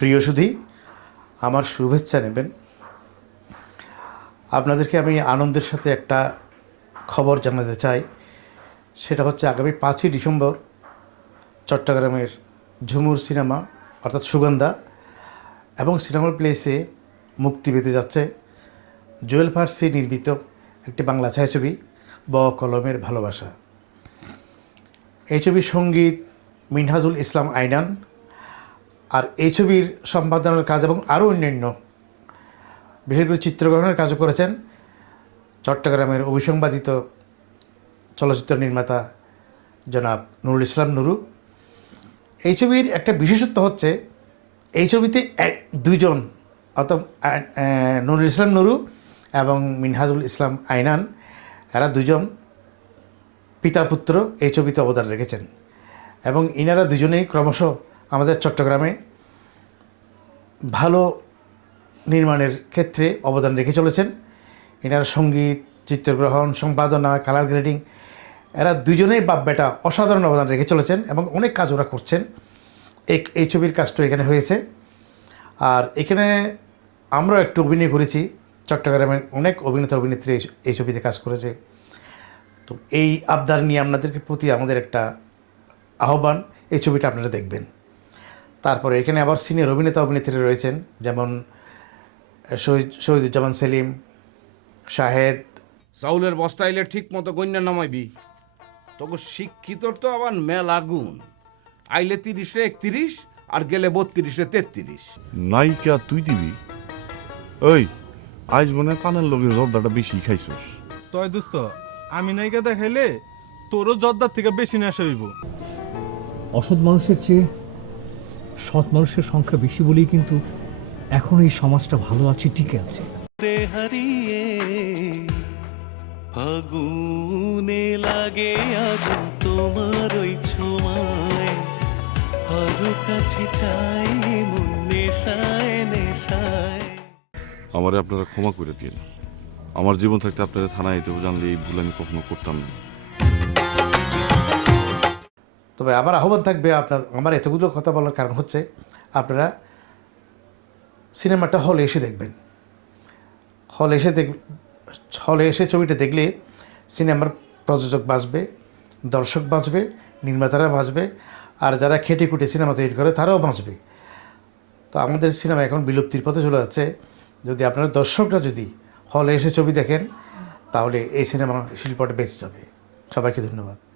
প্রিয় সুধী, আমার শুভেচ্ছা নেবেন। আপনাদেরকে আমি আনন্দের সাথে একটা খবর জানাতে চাই। সেটা হচ্ছে আগামী পাঁচই ডিসেম্বর চট্টগ্রামের ঝুমুর সিনেমা, অর্থাৎ সুগন্ধা, এবং সিনেমার প্লেসে মুক্তি পেতে যাচ্ছে জুয়েল ফার্সি নির্মিত একটি বাংলা ছায়াছবি, ব কলমের ভালোবাসা। এই ছবির সংগীত মিনহাজুল ইসলাম আইনান আর এই ছবির সম্পাদনার কাজ এবং আরও অন্যান্য, বিশেষ করে চিত্রগ্রহণের কাজও করেছেন চট্টগ্রামের অভিসংবাদিত চলচ্চিত্র নির্মাতা জনাব নুরুল ইসলাম নুরু। এই ছবির একটা বিশেষত্ব হচ্ছে, এই ছবিতে এক, দুইজন অর্থাৎ নুরুল ইসলাম নুরু এবং মিনহাজুল ইসলাম আইনান, এরা দুজন পিতা পুত্র এই ছবিতে অবদান রেখেছেন। এবং ইনারা দুজনেই ক্রমশ আমাদের চট্টগ্রামে ভালো নির্মাণের ক্ষেত্রে অবদান রেখে চলেছেন। এনারা সংগীত, চিত্রগ্রহণ, সম্পাদনা কালার গ্রেডিং এরা দুজনেই বাপ বেটা অসাধারণ অবদান রেখে চলেছেন এবং অনেক কাজ ওরা করছেন। এই এই ছবির কাজটা এখানে হয়েছে। আর এখানে আমরাও একটু অভিনয় করেছি। চট্টগ্রামের অনেক অভিনেতা, অভিনেত্রী এই- ছবিতে কাজ করেছে। তো এই আবদার নিয়ে আপনাদেরকে প্রতি আমাদের একটা আহ্বান। এই ছবিটা আপনারা দেখবেন। তারপরে এখানে আবার সিনিয়র অভিনেতা অভিনেত্রী রয়েছেন যেমন শহীদ শহীদুজ্জামান সেলিম শাহেদ। চাউলের বস্তা এলে ঠিক মতো গণ্যা নামাইবি। তোকে শিক্ষিতর তো আবার মেলা গুণ। আইলে তিরিশে একত্রিশ আর গেলে বত্রিশে তেত্রিশ। নায়িকা তুই দিবি? ওই আজ মনে হয় পানের লগে জর্দাটা বেশি খাইছস। তয় দোস্ত আমি নায়িকা দেখাইলে তোরও জর্দার থেকে বেশি নেশা হইব। অসৎ মানুষের চেয়ে সৎ মানুষের সংখ্যা বেশি বলেই কিন্তু এখন এই সমাজটা ভালো আছে টিকে আছে। হারিয়ে ফাগুনে লাগে আগুন তোমার ওই ছোঁয়ায়। আরও কাছে চাই মন নেশায় নেশায়। আমারে আপনারা ক্ষমা করে দিন। আমার জীবন থাকতে আপনারা থানায় এটাও জানলে এই ভুল আমি কখনো করতাম না। তবে আমার আহ্বান থাকবে আপনার, আমার এতগুলো কথা বলার কারণ হচ্ছে আপনারা সিনেমাটা হলে এসে দেখবেন। হলে এসে দেখ, হলে এসে ছবিটা দেখলে সিনেমার প্রযোজক বাঁচবে, দর্শক বাঁচবে, নির্মাতারা বাঁচবে, আর যারা খেটে খুঁটে সিনেমা তৈরি করে তারাও বাঁচবে। তো আমাদের সিনেমা এখন বিলুপ্তির পথে চলে যাচ্ছে। যদি আপনারা দর্শকরা যদি হলে এসে ছবি দেখেন, তাহলে এই সিনেমা শিল্পটা বেঁচে যাবে। সবাইকে ধন্যবাদ।